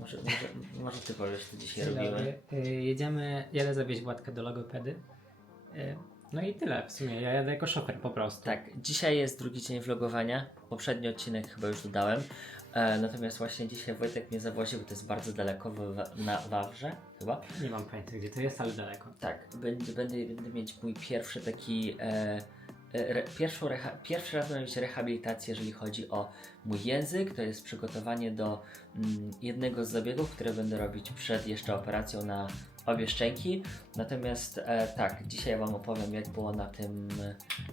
Może, może, może ty powiesz, co dzisiaj Dzień robimy. dobry. Y, Jedziemy, jadę zawieźć Władkę do logopedy. Y, No i tyle w sumie, ja jadę jako szofer po prostu. Tak, dzisiaj jest drugi dzień vlogowania. Poprzedni odcinek chyba już dodałem. E, natomiast właśnie dzisiaj Wojtek mnie zawoził, bo to jest bardzo daleko w, na Wawrze chyba. Nie mam pojęcia gdzie to jest, ale daleko. Tak, będę, będę, będę mieć mój pierwszy taki. E, e, re, pierwszą reha, pierwszy raz mieć rehabilitację, jeżeli chodzi o mój język. To jest przygotowanie do mm, jednego z zabiegów, które będę robić przed jeszcze operacją na obie szczęki. Natomiast e, tak, dzisiaj Wam opowiem, jak było na, tym,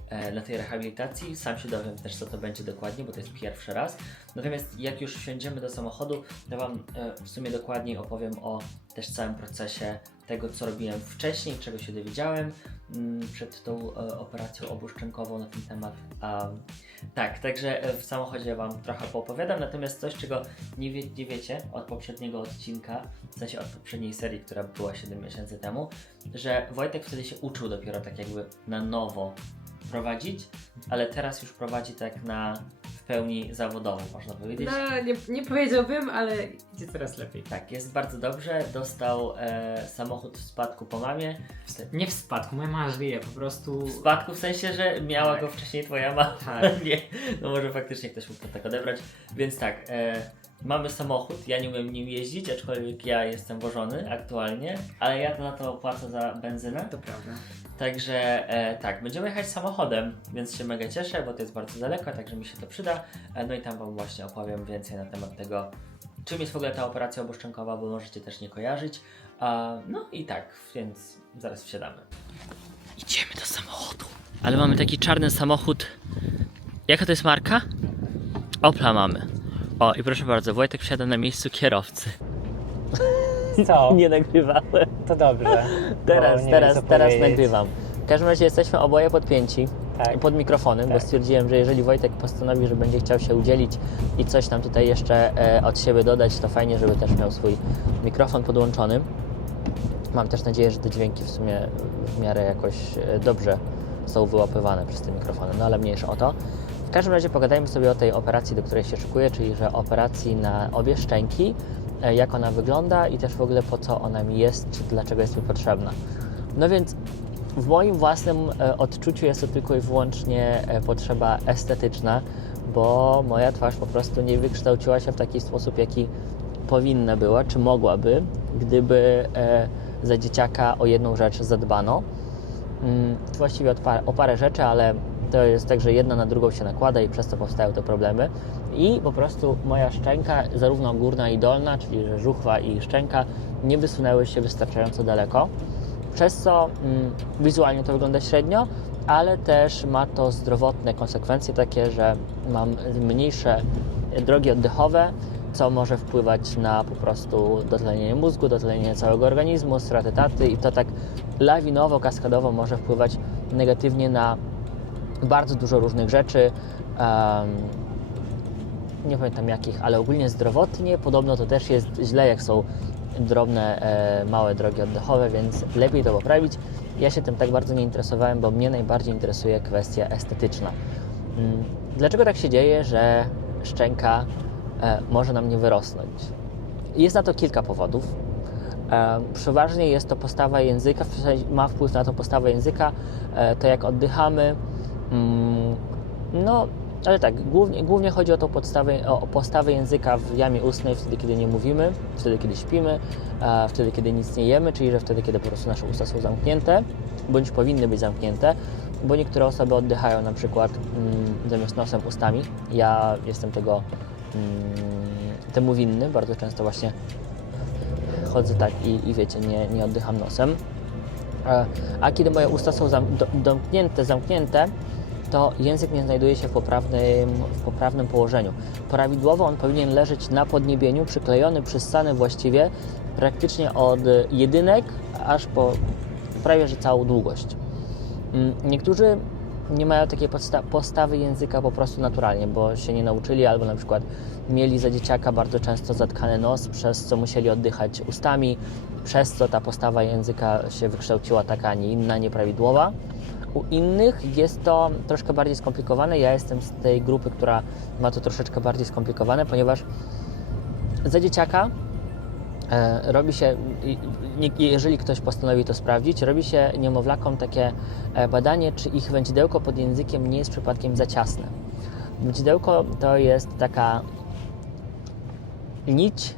e, na tej rehabilitacji. Sam się dowiem też, co to będzie dokładnie, bo to jest pierwszy raz. Natomiast jak już wsiądziemy do samochodu, to Wam e, w sumie dokładniej opowiem o też całym procesie tego, co robiłem wcześniej, czego się dowiedziałem mm, przed tą e, operacją obuszczękową na ten temat. Um, tak, także e, w samochodzie Wam trochę poopowiadam, natomiast coś, czego nie, wie, nie wiecie od poprzedniego odcinka, w sensie od poprzedniej serii, która była 7 miesięcy temu, że Wojtek wtedy się uczył dopiero tak jakby na nowo prowadzić, ale teraz już prowadzi tak na pełni zawodowo, można powiedzieć. No, nie, nie powiedziałbym, ale idzie coraz lepiej. Tak, jest bardzo dobrze. Dostał e, samochód w spadku po mamie. Nie w spadku, moja mama żyje, po prostu... W spadku w sensie, że miała Tak. go wcześniej twoja mama. Tak. nie, no może faktycznie ktoś mógł to tak odebrać. Więc tak, e, mamy samochód, ja nie umiem nim jeździć, aczkolwiek ja jestem wożony aktualnie, ale ja na to płacę za benzynę. To prawda. Także e, tak, będziemy jechać samochodem, więc się mega cieszę, bo to jest bardzo daleko, także mi się to przyda. E, no i tam Wam właśnie opowiem więcej na temat tego, czym jest w ogóle ta operacja obuszczękowa, bo możecie też nie kojarzyć. E, no i tak, więc zaraz wsiadamy. Idziemy do samochodu. Ale mamy taki czarny samochód. Jaka to jest marka? Opla mamy. O, i proszę bardzo, Wojtek wsiada na miejscu kierowcy. Co? Nie nagrywałem. To dobrze. Teraz, nie teraz, wiem, co teraz powiedzieć. nagrywam. W każdym razie jesteśmy oboje podpięci Tak. pod mikrofonem, bo Tak. stwierdziłem, że jeżeli Wojtek postanowi, że będzie chciał się udzielić i coś tam tutaj jeszcze e, od siebie dodać, to fajnie, żeby też miał swój mikrofon podłączony. Mam też nadzieję, że te dźwięki w sumie w miarę jakoś e, dobrze są wyłapywane przez te mikrofony, no ale mniejsza o to. W każdym razie pogadajmy sobie o tej operacji, do której się szykuję, czyli że operacji na obie szczęki, jak ona wygląda i też w ogóle po co ona mi jest, czy dlaczego jest mi potrzebna. No więc w moim własnym e, odczuciu jest to tylko i wyłącznie e, potrzeba estetyczna, bo moja twarz po prostu nie wykształciła się w taki sposób, jaki powinna była, czy mogłaby, gdyby e, za dzieciaka o jedną rzecz zadbano. Mm, Właściwie o parę rzeczy, ale to jest tak, że jedna na drugą się nakłada i przez to powstają te problemy. I po prostu moja szczęka, zarówno górna i dolna, czyli że żuchwa i szczęka, nie wysunęły się wystarczająco daleko przez co mm, wizualnie to wygląda średnio, ale też ma to zdrowotne konsekwencje takie, że mam mniejsze drogi oddechowe, co może wpływać na po prostu dotlenienie mózgu, dotlenienie całego organizmu, straty taty i to tak lawinowo, kaskadowo może wpływać negatywnie na bardzo dużo różnych rzeczy. em, nie pamiętam jakich, ale ogólnie zdrowotnie podobno to też jest źle, jak są drobne, e, małe drogi oddechowe, więc lepiej to poprawić. Ja się tym tak bardzo nie interesowałem, bo mnie najbardziej interesuje kwestia estetyczna. Mm, Dlaczego tak się dzieje, że szczęka e, może nam nie wyrosnąć? Jest na to kilka powodów. E, Przeważnie jest to postawa języka, ma wpływ na to postawa języka, e, to jak oddychamy. Mm, No, ale tak, głównie, głównie chodzi o tą podstawę, o postawę języka w jamie ustnej wtedy, kiedy nie mówimy, wtedy, kiedy śpimy, wtedy, kiedy nic nie jemy, czyli że wtedy, kiedy po prostu nasze usta są zamknięte, bądź powinny być zamknięte, bo niektóre osoby oddychają na przykład mm, zamiast nosem ustami. Ja jestem tego mm, temu winny, bardzo często właśnie chodzę tak i, i wiecie, nie, nie oddycham nosem. E, A kiedy moje usta są zam, do, domknięte, zamknięte, to język nie znajduje się w poprawnym, w poprawnym położeniu. Prawidłowo on powinien leżeć na podniebieniu, przyklejony, przyssany właściwie praktycznie od jedynek aż po prawie że całą długość. Mm, Niektórzy nie mają takiej podsta- postawy języka po prostu naturalnie, bo się nie nauczyli, albo na przykład mieli za dzieciaka bardzo często zatkany nos, przez co musieli oddychać ustami, przez co ta postawa języka się wykształciła taka, a nie inna, nieprawidłowa. U innych jest to troszkę bardziej skomplikowane. Ja jestem z tej grupy, która ma to troszeczkę bardziej skomplikowane, ponieważ za dzieciaka e, robi się, jeżeli ktoś postanowi to sprawdzić, robi się niemowlakom takie e, badanie, czy ich wędzidełko pod językiem nie jest przypadkiem za ciasne. Wędzidełko to jest taka nić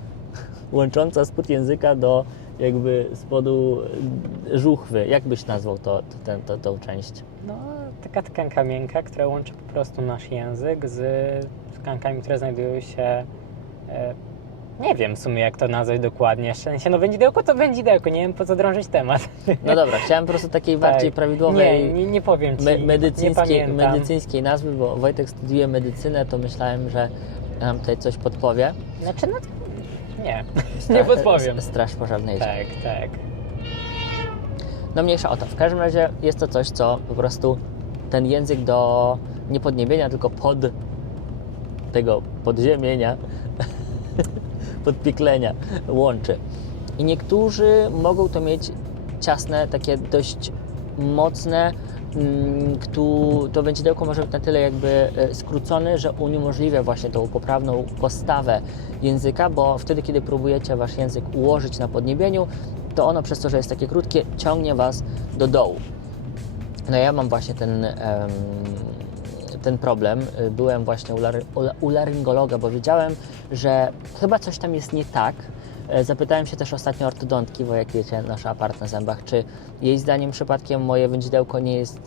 łącząca spód języka do jakby spodu e, żuchwy. Jak byś nazwał to, ten, to, tą część? No, taka tkanka miękka, która łączy po prostu nasz język z tkankami, które znajdują się. E, nie wiem w sumie, jak to nazwać dokładnie. Sensie, no wędzidełko to wędzidełko, nie wiem po co drążyć temat. No dobra, chciałem po prostu takiej bardziej Tak. prawidłowej. Nie, nie, nie powiem ci. me- nie medycyńskiej, pamiętam. medycyńskiej nazwy, bo Wojtek studiuje medycynę, to myślałem, że nam tutaj coś podpowie. Znaczy, no, nie, nie podpowiem. Straż pożarnej. Tak, tak. No mniejsza o to. W każdym razie jest to coś, co po prostu ten język do nie podniebienia, tylko pod tego podziemienia, podpiklenia łączy. I niektórzy mogą to mieć ciasne, takie dość mocne, mm, któ- to wędzidełko może być na tyle jakby e, skrócone, że uniemożliwia właśnie tą poprawną postawę języka, bo wtedy, kiedy próbujecie wasz język ułożyć na podniebieniu, to ono przez to, że jest takie krótkie, ciągnie was do dołu. No ja mam właśnie ten, ten problem. Byłem właśnie u laryngologa, bo wiedziałem, że chyba coś tam jest nie tak. E, Zapytałem się też ostatnio ortodontki, bo jak wiecie, nasz apart na zębach, czy jej zdaniem przypadkiem moje wędzidełko nie jest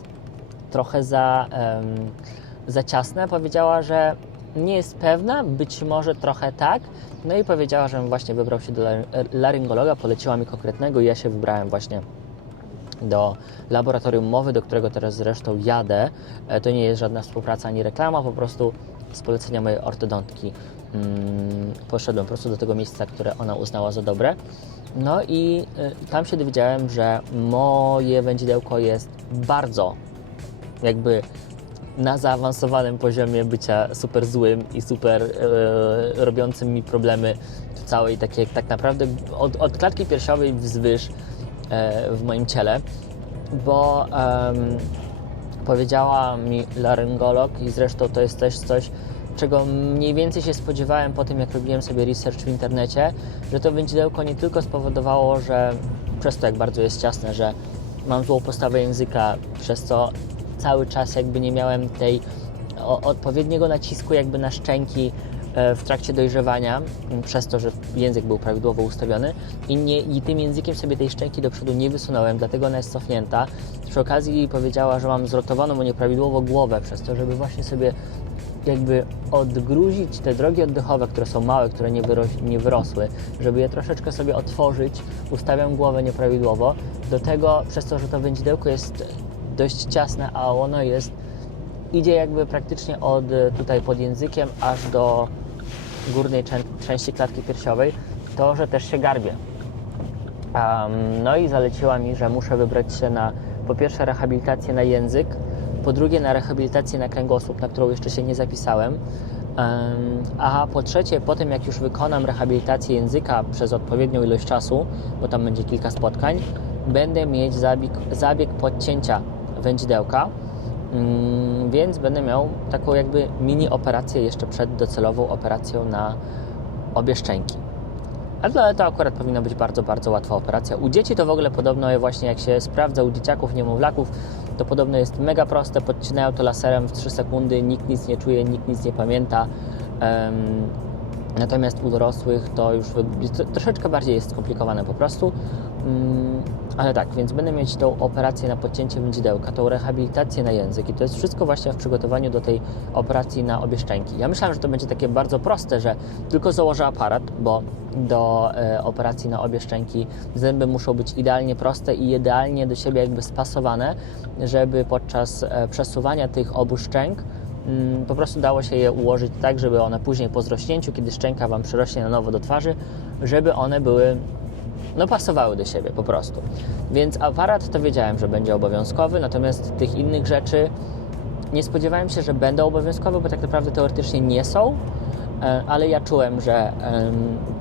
trochę za, em, za ciasne. Powiedziała, że nie jest pewna, być może trochę tak. No i powiedziała, żebym właśnie wybrał się do lary- laryngologa, poleciła mi konkretnego i ja się wybrałem właśnie do laboratorium mowy, do którego teraz zresztą jadę. E, To nie jest żadna współpraca ani reklama, po prostu z polecenia mojej ortodontki poszedłem po prostu do tego miejsca, które ona uznała za dobre. No i y, tam się dowiedziałem, że moje wędzidełko jest bardzo jakby na zaawansowanym poziomie bycia super złym i super e, robiącym mi problemy całej takiej, tak naprawdę od, od klatki piersiowej wzwyż e, w moim ciele, bo powiedziała mi laryngolog i zresztą to jest też coś, czego mniej więcej się spodziewałem po tym, jak robiłem sobie research w internecie, że to wędzidełko nie tylko spowodowało, że przez to, jak bardzo jest ciasne, że mam złą postawę języka, przez co cały czas jakby nie miałem tej odpowiedniego nacisku jakby na szczęki e, w trakcie dojrzewania, przez to, że język był prawidłowo ustawiony i, nie, i tym językiem sobie tej szczęki do przodu nie wysunąłem, dlatego ona jest cofnięta. Przy okazji powiedziała, że mam zrotowaną nieprawidłowo głowę, przez to, żeby właśnie sobie jakby odgruzić te drogi oddechowe, które są małe, które nie, wyroś, nie wyrosły, żeby je troszeczkę sobie otworzyć, ustawiam głowę nieprawidłowo. Do tego, przez to, że to wędzidełko jest dość ciasne, a ono jest, idzie jakby praktycznie od e, tutaj pod językiem aż do górnej czę- części klatki piersiowej, to, że też się garbie. Um, no i zaleciła mi, że muszę wybrać się na po pierwsze rehabilitację na język, po drugie na rehabilitację na kręgosłup, na którą jeszcze się nie zapisałem. Em, a po trzecie, po tym jak już wykonam rehabilitację języka przez odpowiednią ilość czasu, bo tam będzie kilka spotkań, będę mieć zabieg, zabieg podcięcia wędzidełka, Mm, więc będę miał taką jakby mini operację jeszcze przed docelową operacją na obie szczęki. Ale to akurat powinna być bardzo, bardzo łatwa operacja. U dzieci to w ogóle podobno właśnie jak się sprawdza u dzieciaków, niemowlaków, to podobno jest mega proste, podcinają to laserem w 3 sekundy, nikt nic nie czuje, nikt nic nie pamięta. Natomiast u dorosłych to już troszeczkę bardziej jest skomplikowane po prostu. Mm, ale tak, więc będę mieć tą operację na podcięcie wędzidełka, tą rehabilitację na język i to jest wszystko właśnie w przygotowaniu do tej operacji na obie szczęki. Ja myślałem, że to będzie takie bardzo proste, że tylko założę aparat, bo do e, operacji na obie szczęki zęby muszą być idealnie proste i idealnie do siebie jakby spasowane, żeby podczas e, przesuwania tych obu szczęk mm, po prostu dało się je ułożyć tak, żeby one później po zrośnięciu, kiedy szczęka Wam przyrośnie na nowo do twarzy, żeby one były no pasowały do siebie po prostu. Więc aparat to wiedziałem, że będzie obowiązkowy, natomiast tych innych rzeczy nie spodziewałem się, że będą obowiązkowe, bo tak naprawdę teoretycznie nie są, e, ale ja czułem, że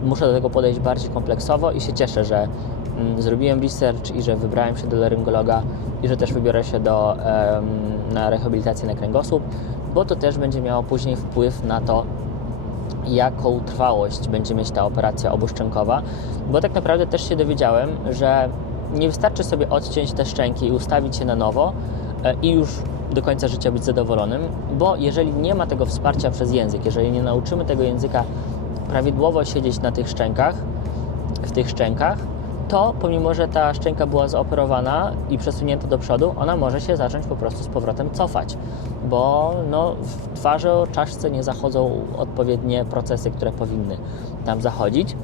muszę do tego podejść bardziej kompleksowo i się cieszę, że mm, zrobiłem research i że wybrałem się do laryngologa i że też wybiorę się do, na rehabilitację na kręgosłup, bo to też będzie miało później wpływ na to, jaką trwałość będzie mieć ta operacja obuszczękowa, bo tak naprawdę też się dowiedziałem, że nie wystarczy sobie odciąć te szczęki i ustawić się na nowo e, i już do końca życia być zadowolonym, bo jeżeli nie ma tego wsparcia przez język, jeżeli nie nauczymy tego języka prawidłowo siedzieć na tych szczękach, w tych szczękach, to pomimo, że ta szczęka była zoperowana i przesunięta do przodu, ona może się zacząć po prostu z powrotem cofać, bo no, w twarzy o czaszce nie zachodzą odpowiednie procesy, które powinny tam zachodzić.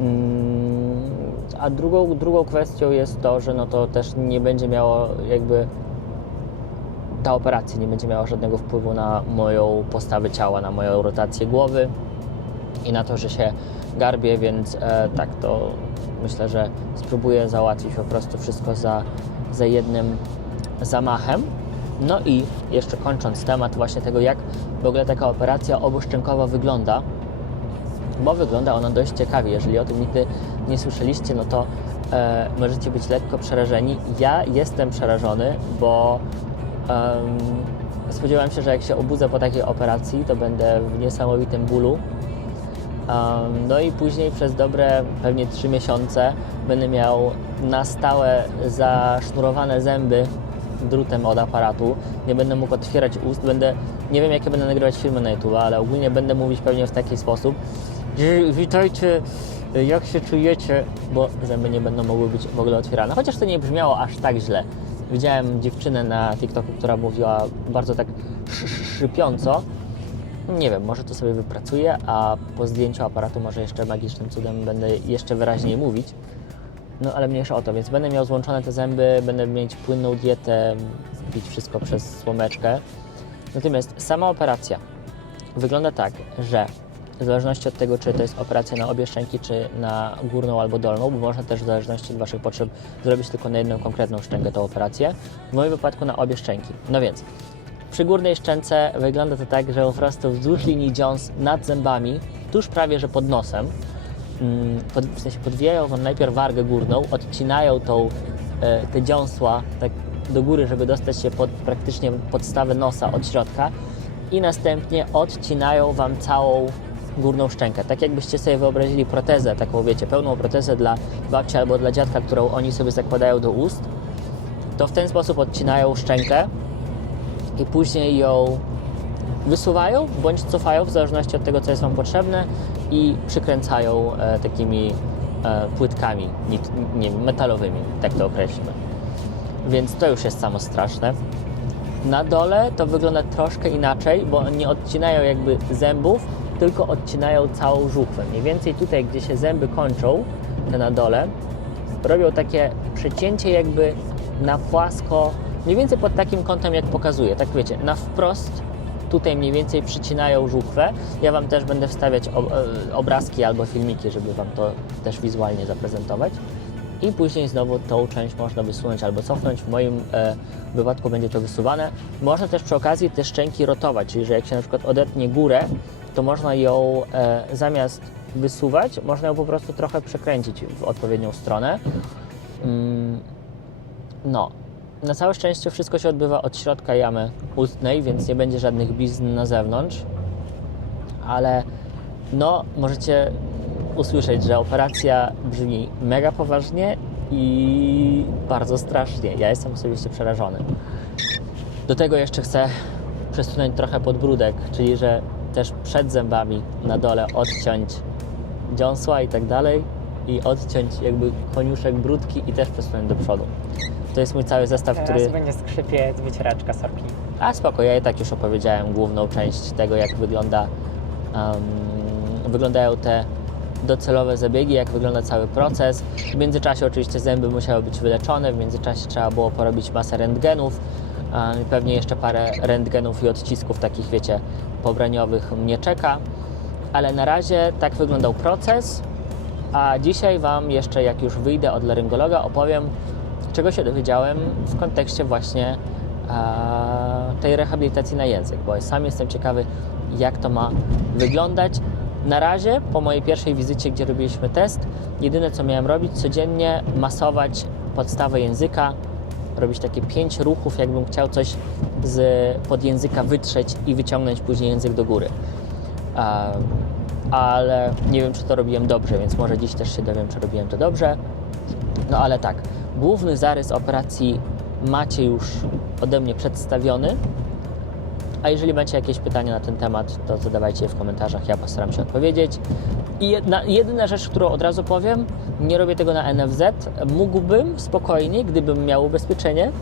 Mm, A drugą, drugą kwestią jest to, że no to też nie będzie miało jakby ta operacja nie będzie miała żadnego wpływu na moją postawę ciała, na moją rotację głowy i na to, że się garbię, więc e, tak to myślę, że spróbuję załatwić po prostu wszystko za, za jednym zamachem. No i jeszcze kończąc temat właśnie tego, jak w ogóle taka operacja obuszczękowa wygląda, bo wygląda ona dość ciekawie. Jeżeli o tym nigdy nie słyszeliście, no to e, możecie być lekko przerażeni. Ja jestem przerażony, bo em, spodziewałem się, że jak się obudzę po takiej operacji, to będę w niesamowitym bólu. No i później przez dobre pewnie 3 miesiące będę miał na stałe zasznurowane zęby drutem od aparatu. Nie będę mógł otwierać ust, będę, nie wiem jakie będę nagrywać filmy na YouTube, ale ogólnie będę mówić pewnie w taki sposób. "Wi- Witajcie, jak się czujecie? Bo zęby nie będą mogły być w ogóle otwierane. Chociaż to nie brzmiało aż tak źle. Widziałem dziewczynę na TikToku, która mówiła bardzo tak sz- sz- szypiąco. Nie wiem, może to sobie wypracuję, a po zdjęciu aparatu może jeszcze magicznym cudem będę jeszcze wyraźniej mówić. No ale mniejsza o to, więc będę miał złączone te zęby, będę mieć płynną dietę, pić wszystko przez słomeczkę. Natomiast sama operacja wygląda tak, że w zależności od tego, czy to jest operacja na obie szczęki, czy na górną albo dolną, bo można też w zależności od Waszych potrzeb zrobić tylko na jedną konkretną szczękę tą operację. W moim wypadku na obie szczęki. No więc przy górnej szczęce wygląda to tak, że po prostu wzdłuż linii dziąs nad zębami, tuż prawie że pod nosem, mm, pod, w sensie podwijają Wam najpierw wargę górną, odcinają tą, e, te dziąsła tak do góry, żeby dostać się pod praktycznie podstawę nosa od środka i następnie odcinają Wam całą górną szczękę. Tak jakbyście sobie wyobrazili protezę, taką wiecie, pełną protezę dla babci albo dla dziadka, którą oni sobie zakładają do ust, to w ten sposób odcinają szczękę i później ją wysuwają bądź cofają w zależności od tego, co jest Wam potrzebne i przykręcają e, takimi e, płytkami nie metalowymi, tak to określmy. Więc to już jest samo straszne. Na dole to wygląda troszkę inaczej, bo nie odcinają jakby zębów, tylko odcinają całą żuchwę. Mniej więcej tutaj, gdzie się zęby kończą, te na dole, robią takie przecięcie jakby na płasko, mniej więcej pod takim kątem jak pokazuję, tak wiecie, na wprost tutaj mniej więcej przycinają żuchwę. Ja Wam też będę wstawiać e, obrazki albo filmiki, żeby Wam to też wizualnie zaprezentować. I później znowu tą część można wysunąć albo cofnąć. W moim e, wypadku będzie to wysuwane. Można też przy okazji te szczęki rotować, czyli że jak się na przykład odetnie górę, to można ją e, zamiast wysuwać, można ją po prostu trochę przekręcić w odpowiednią stronę. Mm, no, na całe szczęście wszystko się odbywa od środka jamy ustnej, więc nie będzie żadnych blizn na zewnątrz. Ale no, możecie usłyszeć, że operacja brzmi mega poważnie i bardzo strasznie. Ja jestem osobiście przerażony. Do tego jeszcze chcę przesunąć trochę podbródek, czyli że też przed zębami na dole odciąć dziąsła i tak dalej i odciąć jakby koniuszek brudki i też przesunąć do przodu. To jest mój cały zestaw, Teraz który... będzie skrzypiec wycieraczka sorki. A spoko, ja i tak już opowiedziałem główną część tego, jak wygląda, um, wyglądają te docelowe zabiegi, jak wygląda cały proces. W międzyczasie oczywiście zęby musiały być wyleczone, w międzyczasie trzeba było porobić masę rentgenów, um, pewnie jeszcze parę rentgenów i odcisków takich, wiecie, pobraniowych mnie czeka. Ale na razie tak wyglądał proces, a dzisiaj Wam jeszcze, jak już wyjdę od laryngologa, opowiem, czego się dowiedziałem w kontekście właśnie tej rehabilitacji na język, bo sam jestem ciekawy, jak to ma wyglądać Na razie, po mojej pierwszej wizycie, gdzie robiliśmy test, jedyne co miałem robić, codziennie masować podstawę języka, robić takie pięć ruchów, jakbym chciał coś z pod języka wytrzeć i wyciągnąć później język do góry. Ale nie wiem, czy to robiłem dobrze, więc może dziś też się dowiem, czy robiłem to dobrze. No ale tak, główny zarys operacji macie już ode mnie przedstawiony. A jeżeli macie jakieś pytania na ten temat, to zadawajcie je w komentarzach, ja postaram się odpowiedzieć. I jedna, jedyna rzecz, którą od razu powiem, nie robię tego na NFZ. Mógłbym spokojnie, gdybym miał ubezpieczenie,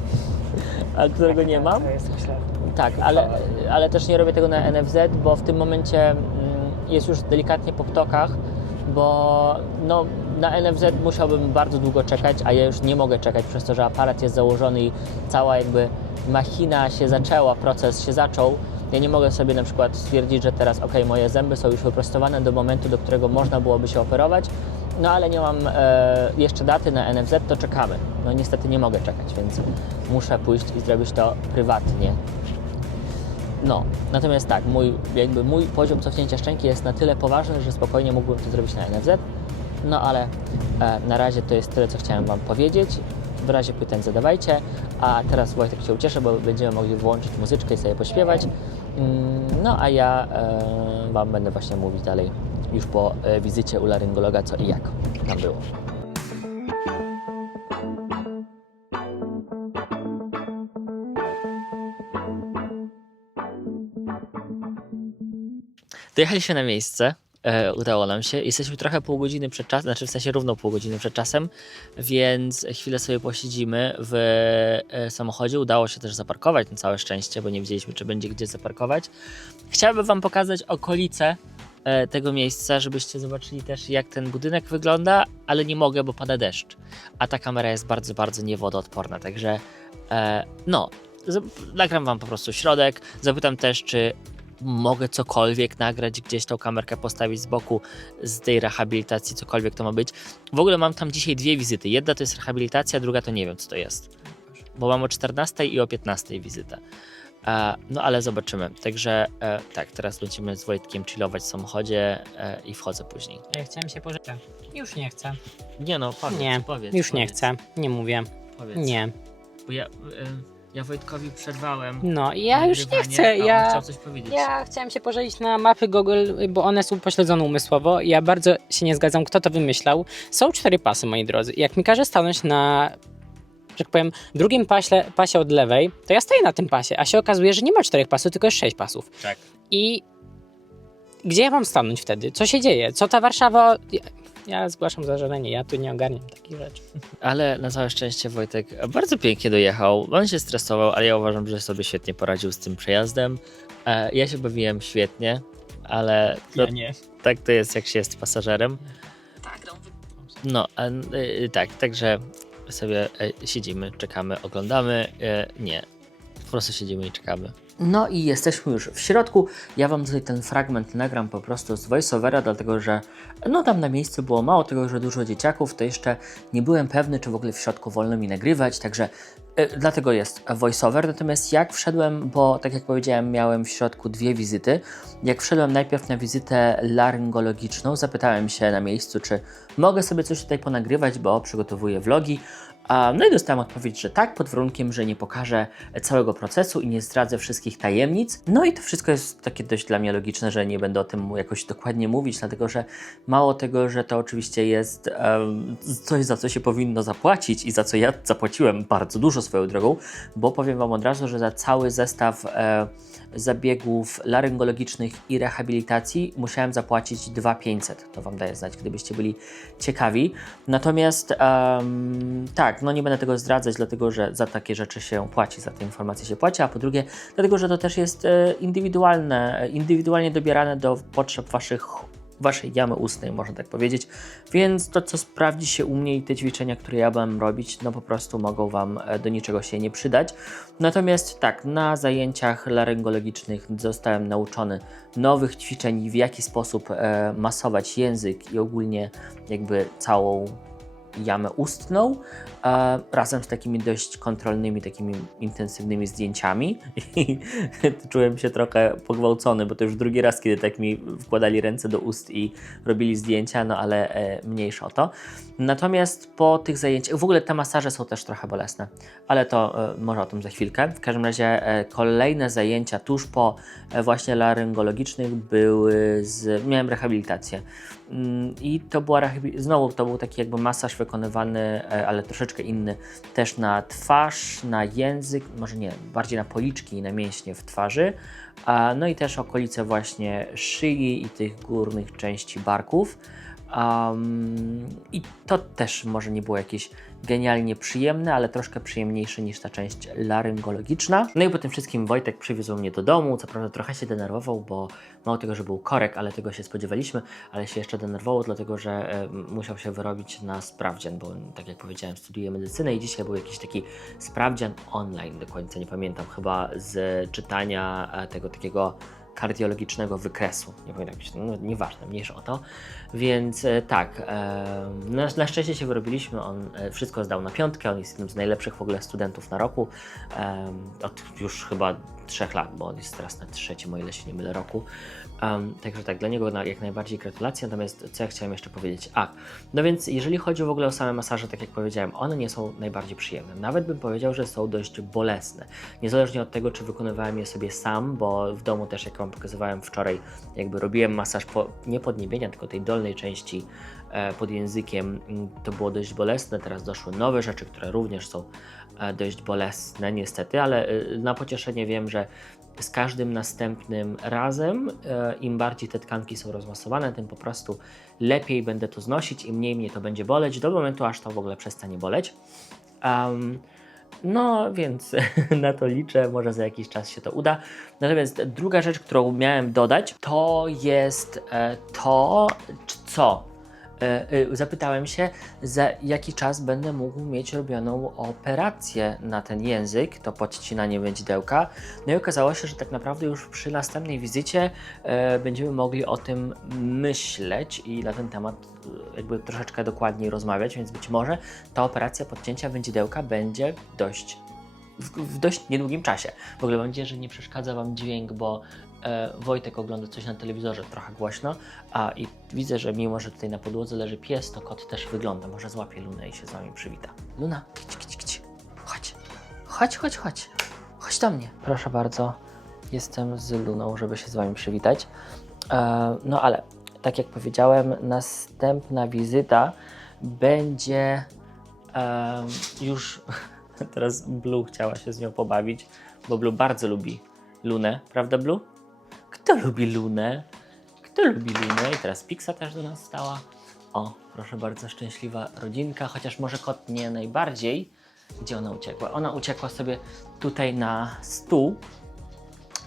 a którego nie mam. To jest, myślę, Tak, ale, ale też nie robię tego na NFZ, bo w tym momencie jest już delikatnie po ptokach, bo no, na NFZ musiałbym bardzo długo czekać, a ja już nie mogę czekać przez to, że aparat jest założony i cała jakby machina się zaczęła, proces się zaczął. Ja nie mogę sobie na przykład stwierdzić, że teraz ok, moje zęby są już wyprostowane do momentu, do którego można byłoby się operować, no ale nie mam e, jeszcze daty na NFZ, to czekamy. No niestety nie mogę czekać, więc muszę pójść i zrobić to prywatnie. No, natomiast tak, mój, jakby mój poziom cofnięcia szczęki jest na tyle poważny, że spokojnie mógłbym to zrobić na NFZ. No ale e, na razie to jest tyle, co chciałem Wam powiedzieć. W razie pytań zadawajcie, a teraz Wojtek się ucieszy, bo będziemy mogli włączyć muzyczkę i sobie pośpiewać. Mm, No a ja e, Wam będę właśnie mówić dalej już po e, wizycie u laryngologa co i jak tam było. Dojechaliśmy na miejsce. E, udało nam się. Jesteśmy trochę pół godziny przed czasem, znaczy w sensie równo pół godziny przed czasem, więc chwilę sobie posiedzimy w e, samochodzie. Udało się też zaparkować na całe szczęście, bo nie wiedzieliśmy, czy będzie gdzie zaparkować. Chciałbym Wam pokazać okolice e, tego miejsca, żebyście zobaczyli też, jak ten budynek wygląda, ale nie mogę, bo pada deszcz. A ta kamera jest bardzo, bardzo niewodoodporna, także e, no, nagram Wam po prostu środek. Zapytam też, czy mogę cokolwiek nagrać, gdzieś tą kamerkę postawić z boku z tej rehabilitacji, cokolwiek to ma być. W ogóle mam tam dzisiaj dwie wizyty. Jedna to jest rehabilitacja, druga to nie wiem, co to jest. Bo mam o 14 i o 15 wizytę. E, no ale zobaczymy. Także e, tak, teraz będziemy z Wojtkiem chillować w samochodzie e, i wchodzę później. Ja chciałem się pożegnać. Już nie chcę. Nie no, powiedz, Nie, powiedz. Już nie powiedz, chcę. Nie mówię. Powiedz. Nie. Bo ja, e, ja Wojtkowi przerwałem. No, ja już nie chcę. Ja, chciał coś powiedzieć. ja chciałem się pożelić na mapy Google, bo one są upośledzone umysłowo. Ja bardzo się nie zgadzam, kto to wymyślał. Są cztery pasy, moi drodzy. Jak mi każe stanąć na, że tak powiem, drugim pasie, pasie od lewej, to ja stoję na tym pasie, a się okazuje, że nie ma czterech pasów, tylko jest sześć pasów. Tak. I gdzie ja mam stanąć wtedy? Co się dzieje? Co ta Warszawa... Ja, ja zgłaszam zażalenie, ja tu nie ogarniam takich rzeczy. Ale na całe szczęście Wojtek bardzo pięknie dojechał. On się stresował, ale ja uważam, że sobie świetnie poradził z tym przejazdem. E, Ja się bawiłem świetnie, ale to, nie. tak to jest, jak się jest pasażerem. No, a, y, tak, także sobie e, siedzimy, czekamy, oglądamy. E, nie, po prostu siedzimy i czekamy. No i jesteśmy już w środku. Ja wam tutaj ten fragment nagram po prostu z voiceovera, dlatego że no tam na miejscu było mało tego, że dużo dzieciaków, to jeszcze nie byłem pewny, czy w ogóle w środku wolno mi nagrywać, także e, dlatego jest voiceover. Natomiast jak wszedłem, bo tak jak powiedziałem, miałem w środku dwie wizyty. Jak wszedłem najpierw na wizytę laryngologiczną, zapytałem się na miejscu, czy mogę sobie coś tutaj ponagrywać, bo przygotowuję vlogi. No i dostałem odpowiedź, że tak, pod warunkiem, że nie pokażę całego procesu i nie zdradzę wszystkich tajemnic. No i to wszystko jest takie dość dla mnie logiczne, że nie będę o tym jakoś dokładnie mówić, dlatego że mało tego, że to oczywiście jest em, coś, za co się powinno zapłacić i za co ja zapłaciłem bardzo dużo swoją drogą, bo powiem Wam od razu, że za cały zestaw e, zabiegów laryngologicznych i rehabilitacji musiałem zapłacić 2500. To Wam daję znać, gdybyście byli ciekawi. Natomiast em, tak, no nie będę tego zdradzać, dlatego że za takie rzeczy się płaci, za te informacje się płaci, a po drugie, dlatego że to też jest e, indywidualne, e, indywidualnie dobierane do potrzeb Waszych waszej jamy ustnej, można tak powiedzieć. Więc to, co sprawdzi się u mnie i te ćwiczenia, które ja mam robić, no po prostu mogą Wam e, do niczego się nie przydać. Natomiast tak, na zajęciach laryngologicznych zostałem nauczony nowych ćwiczeń, w jaki sposób e, masować język i ogólnie jakby całą jamę ustną, razem z takimi dość kontrolnymi, takimi intensywnymi zdjęciami. I czułem się trochę pogwałcony, bo to już drugi raz, kiedy tak mi wkładali ręce do ust i robili zdjęcia, no ale e, mniejsza o to. Natomiast po tych zajęciach, w ogóle te masaże są też trochę bolesne, ale to e, może o tym za chwilkę. W każdym razie e, kolejne zajęcia tuż po e, właśnie laryngologicznych były z, miałem rehabilitację. Mm, I to była znowu to był taki jakby masaż wykonywany, e, ale troszeczkę inny, też na twarz, na język, może nie, bardziej na policzki i na mięśnie w twarzy, a, no i też okolice właśnie szyi i tych górnych części barków. Um, I to też może nie było jakieś genialnie przyjemne, ale troszkę przyjemniejsze niż ta część laryngologiczna. No i po tym wszystkim Wojtek przywiózł mnie do domu. Co prawda trochę się denerwował, bo mało tego, że był korek, ale tego się spodziewaliśmy, ale się jeszcze denerwował, dlatego że e, musiał się wyrobić na sprawdzian, bo tak jak powiedziałem, studiuję medycynę i dzisiaj był jakiś taki sprawdzian online, do końca nie pamiętam, chyba z czytania e, tego takiego kardiologicznego wykresu. Nie pamiętam, jak się, no nieważne, mniejsza o to. Więc e, tak, e, na, na szczęście się wyrobiliśmy. On e, wszystko zdał na piątkę. On jest jednym z najlepszych w ogóle studentów na roku. Od już chyba trzech lat, bo on jest teraz na trzecim, o ile się nie mylę, roku. Um, także tak, dla niego jak najbardziej gratulacje. Natomiast co ja chciałem jeszcze powiedzieć? A, no więc jeżeli chodzi w ogóle o same masaże, tak jak powiedziałem, one nie są najbardziej przyjemne. Nawet bym powiedział, że są dość bolesne. Niezależnie od tego, czy wykonywałem je sobie sam, bo w domu też, jak Wam pokazywałem wczoraj, jakby robiłem masaż po, nie podniebienia, tylko tej dolnej części e, pod językiem, mm, to było dość bolesne. Teraz doszły nowe rzeczy, które również są dość bolesne, niestety, ale e, na pocieszenie wiem, że z każdym następnym razem, e, im bardziej te tkanki są rozmasowane, tym po prostu lepiej będę to znosić i mniej mnie to będzie boleć, do momentu aż to w ogóle przestanie boleć. Em, no więc na to liczę, może za jakiś czas się to uda. Natomiast druga rzecz, którą miałem dodać, to jest e, to, co? E, e, Zapytałem się, za jaki czas będę mógł mieć robioną operację na ten język, to podcinanie wędzidełka. No i okazało się, że tak naprawdę już przy następnej wizycie e, będziemy mogli o tym myśleć i na ten temat jakby troszeczkę dokładniej rozmawiać, więc być może ta operacja podcięcia wędzidełka będzie dość w, w dość niedługim czasie. W ogóle mam nadzieję, że nie przeszkadza Wam dźwięk, bo e, Wojtek ogląda coś na telewizorze trochę głośno, a i widzę, że mimo, że tutaj na podłodze leży pies, to kot też wygląda. Może złapie Lunę i się z Wami przywita. Luna, kić, kić, kić. Chodź, chodź, chodź, chodź. Chodź do mnie. Proszę bardzo, jestem z Luną, żeby się z Wami przywitać. E, no ale, tak jak powiedziałem, następna wizyta będzie em, już Teraz Blue chciała się z nią pobawić, bo Blue bardzo lubi Lunę, prawda Blue? Kto lubi Lunę? Kto lubi Lunę? I teraz Pixa też do nas stała. O, proszę bardzo, szczęśliwa rodzinka, chociaż może kot nie najbardziej. Gdzie ona uciekła? Ona uciekła sobie tutaj na stół.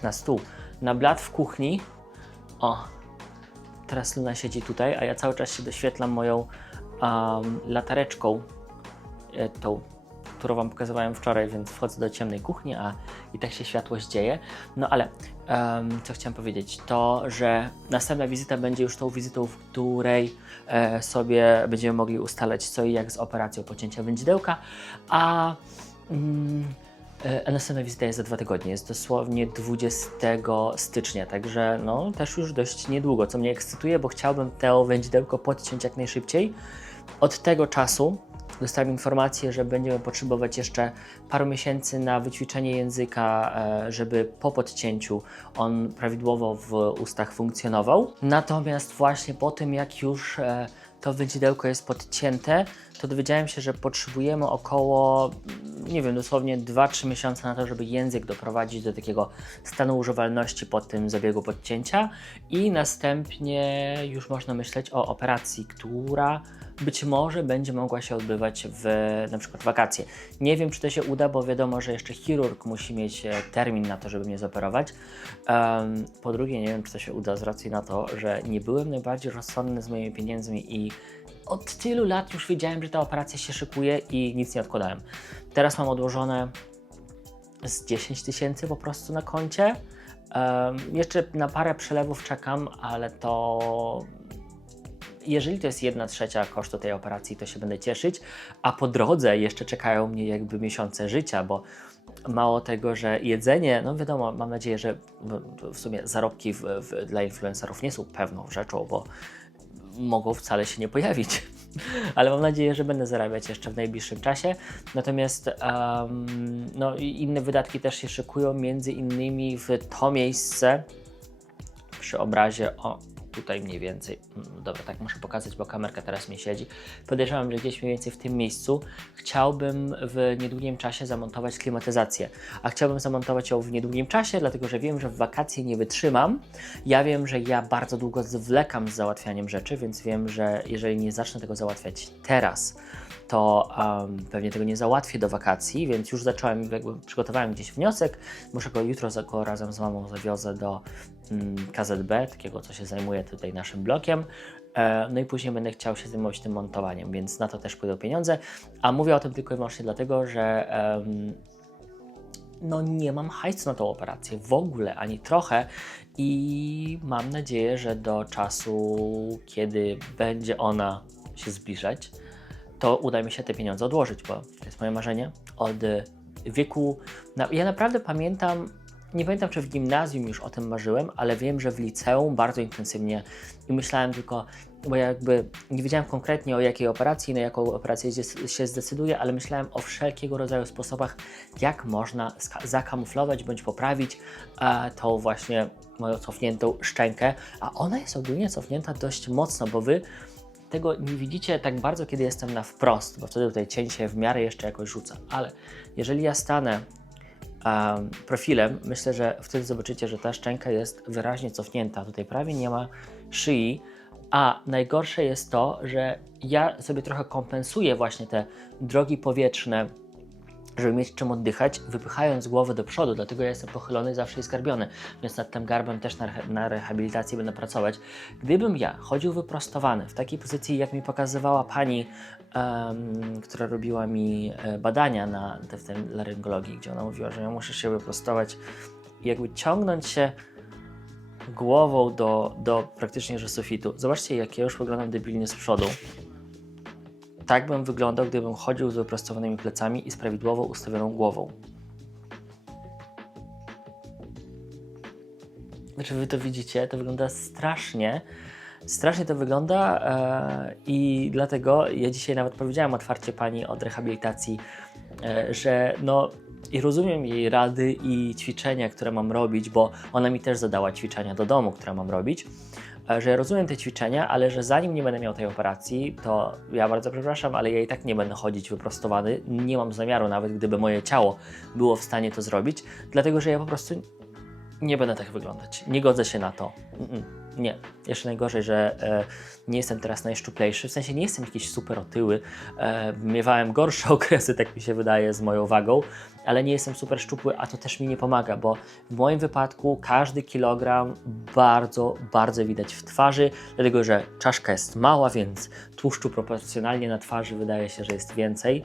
Na stół. Na blat w kuchni. O, teraz Luna siedzi tutaj, a ja cały czas się doświetlam moją um, latareczką, e, tą którą Wam pokazywałem wczoraj, więc wchodzę do ciemnej kuchni, a i tak się światłość dzieje. No ale em, co chciałem powiedzieć, to że następna wizyta będzie już tą wizytą, w której e, sobie będziemy mogli ustalać co i jak z operacją pocięcia wędzidełka, a mm, e, a następna wizyta jest za dwa tygodnie, jest dosłownie 20 stycznia, także no też już dość niedługo, co mnie ekscytuje, bo chciałbym to wędzidełko podciąć jak najszybciej. Od tego czasu dostałem informację, że będziemy potrzebować jeszcze paru miesięcy na wyćwiczenie języka, e, żeby po podcięciu on prawidłowo w ustach funkcjonował. Natomiast właśnie po tym, jak już e, to wędzidełko jest podcięte, to dowiedziałem się, że potrzebujemy około, nie wiem, dosłownie 2-3 miesiące na to, żeby język doprowadzić do takiego stanu używalności po tym zabiegu podcięcia i następnie już można myśleć o operacji, która być może będzie mogła się odbywać w na przykład wakacje. Nie wiem, czy to się uda, bo wiadomo, że jeszcze chirurg musi mieć e, termin na to, żeby mnie zoperować. Em, po drugie, nie wiem, czy to się uda z racji na to, że nie byłem najbardziej rozsądny z moimi pieniędzmi i od tylu lat już wiedziałem, że ta operacja się szykuje i nic nie odkładałem. Teraz mam odłożone z 10 tysięcy po prostu na koncie. Em, jeszcze na parę przelewów czekam, ale to jeżeli to jest jedna trzecia kosztu tej operacji, to się będę cieszyć, a po drodze jeszcze czekają mnie jakby miesiące życia, bo mało tego, że jedzenie, no wiadomo, mam nadzieję, że w- sumie zarobki w, w, dla influencerów nie są pewną rzeczą, bo mogą wcale się nie pojawić. Ale mam nadzieję, że będę zarabiać jeszcze w najbliższym czasie. Natomiast em, no, inne wydatki też się szykują, między innymi w to miejsce przy obrazie, o tutaj mniej więcej, mm, dobra, tak muszę pokazać, bo kamerka teraz mi siedzi. Podejrzewam, że gdzieś mniej więcej w tym miejscu chciałbym w niedługim czasie zamontować klimatyzację. A chciałbym zamontować ją w niedługim czasie, dlatego że wiem, że w wakacje nie wytrzymam. Ja wiem, że ja bardzo długo zwlekam z załatwianiem rzeczy, więc wiem, że jeżeli nie zacznę tego załatwiać teraz, to um, pewnie tego nie załatwię do wakacji, więc już zacząłem, jakby przygotowałem gdzieś wniosek. Muszę go jutro za- go razem z mamą zawiozę do mm, KZB, takiego, co się zajmuje tutaj naszym blokiem. E, No i później będę chciał się zajmować tym montowaniem, więc na to też pójdą pieniądze. A mówię o tym tylko i wyłącznie dlatego, że em, no nie mam hajsu na tą operację w ogóle, ani trochę i mam nadzieję, że do czasu, kiedy będzie ona się zbliżać, to uda mi się te pieniądze odłożyć, bo to jest moje marzenie od wieku. Ja naprawdę pamiętam, nie pamiętam czy w gimnazjum już o tym marzyłem, ale wiem, że w liceum bardzo intensywnie i myślałem tylko, bo ja jakby nie wiedziałem konkretnie o jakiej operacji, na jaką operację się- zdecyduję, ale myślałem o wszelkiego rodzaju sposobach, jak można zakamuflować bądź poprawić e, tą właśnie moją cofniętą szczękę, a ona jest ogólnie cofnięta dość mocno, bo wy tego nie widzicie tak bardzo, kiedy jestem na wprost, bo wtedy tutaj cień się w miarę jeszcze jakoś rzuca. Ale jeżeli ja stanę em, profilem, myślę, że wtedy zobaczycie, że ta szczęka jest wyraźnie cofnięta. Tutaj prawie nie ma szyi, a najgorsze jest to, że ja sobie trochę kompensuję właśnie te drogi powietrzne, żeby mieć czym oddychać, wypychając głowę do przodu, dlatego ja jestem pochylony zawsze i skarbiony, więc nad tym garbem też na, na rehabilitacji będę pracować. Gdybym ja chodził wyprostowany w takiej pozycji, jak mi pokazywała pani, em, która robiła mi e, badania na, w tej laryngologii, gdzie ona mówiła, że ja muszę się wyprostować i jakby ciągnąć się głową do, do praktycznie że sufitu. Zobaczcie, jak ja już wyglądam debilnie z przodu. Tak bym wyglądał, gdybym chodził z wyprostowanymi plecami i z prawidłowo ustawioną głową. Znaczy, wy to widzicie, to wygląda strasznie. Strasznie to wygląda e, i dlatego ja dzisiaj nawet powiedziałem otwarcie pani od rehabilitacji, e, że no i rozumiem jej rady i ćwiczenia, które mam robić, bo ona mi też zadała ćwiczenia do domu, które mam robić, że ja rozumiem te ćwiczenia, ale że zanim nie będę miał tej operacji, to ja bardzo przepraszam, ale ja i tak nie będę chodzić wyprostowany. Nie mam zamiaru, nawet gdyby moje ciało było w stanie to zrobić, dlatego że ja po prostu nie będę tak wyglądać. Nie godzę się na to. Mm-mm. Nie. Jeszcze najgorzej, że e, nie jestem teraz najszczuplejszy. W sensie nie jestem jakiś super otyły. E, miewałem gorsze okresy, tak mi się wydaje, z moją wagą, ale nie jestem super szczupły, a to też mi nie pomaga, bo w moim wypadku każdy kilogram bardzo, bardzo widać w twarzy, dlatego że czaszka jest mała, więc tłuszczu proporcjonalnie na twarzy wydaje się, że jest więcej.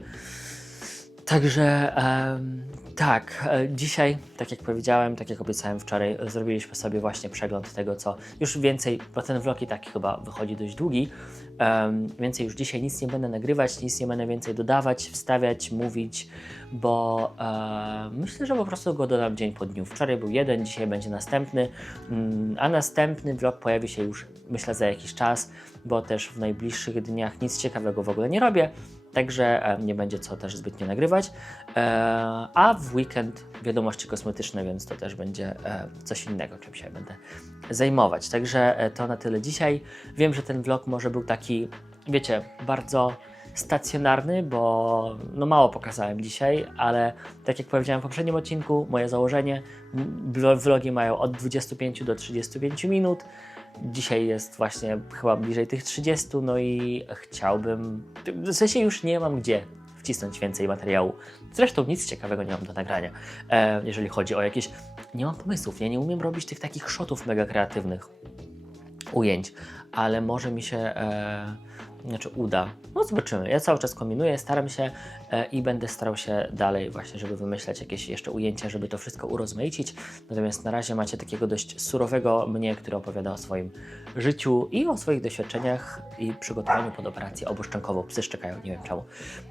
Także tak, e, dzisiaj, tak jak powiedziałem, tak jak obiecałem wczoraj, zrobiliśmy sobie właśnie przegląd tego, co już więcej, bo ten vlog i tak chyba wychodzi dość długi, więcej już dzisiaj nic nie będę nagrywać, nic nie będę więcej dodawać, wstawiać, mówić, bo e, myślę, że po prostu go dodam dzień po dniu. Wczoraj był jeden, dzisiaj będzie następny, mm, a następny vlog pojawi się już, myślę, za jakiś czas, bo też w najbliższych dniach nic ciekawego w ogóle nie robię. Także e, nie będzie co też zbytnio nagrywać. E, a w weekend wiadomości kosmetyczne, więc to też będzie e, coś innego, czym się będę zajmować. Także to na tyle dzisiaj. Wiem, że ten vlog może był taki, wiecie, bardzo stacjonarny, bo no mało pokazałem dzisiaj, ale tak jak powiedziałem w poprzednim odcinku, moje założenie, vlogi mają od 25 do 35 minut. Dzisiaj jest właśnie chyba bliżej tych 30, no i chciałbym, w sensie już nie mam gdzie wcisnąć więcej materiału. Zresztą nic ciekawego nie mam do nagrania, e, jeżeli chodzi o jakieś, nie mam pomysłów, ja nie umiem robić tych takich shotów mega kreatywnych ujęć, ale może mi się, e, znaczy uda. No zobaczymy. Ja cały czas kombinuję, staram się e, i będę starał się dalej właśnie, żeby wymyślać jakieś jeszcze ujęcia, żeby to wszystko urozmaicić. Natomiast na razie macie takiego dość surowego mnie, który opowiada o swoim życiu i o swoich doświadczeniach i przygotowaniu pod operację obuszczękową. Psy szczekają, nie wiem czemu.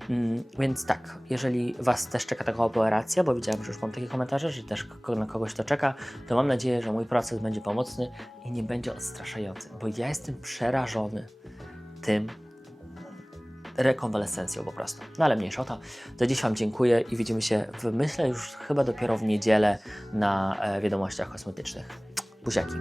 Mm, więc tak, jeżeli Was też czeka taka operacja, bo widziałem, że już mam takie komentarze, że też na kogoś to czeka, to mam nadzieję, że mój proces będzie pomocny i nie będzie odstraszający, bo ja jestem przerażony tym rekonwalescencją po prostu. No ale mniejsza o to. Do dziś Wam dziękuję i widzimy się w, myślę już chyba dopiero w niedzielę na e, wiadomościach kosmetycznych. Buziaki.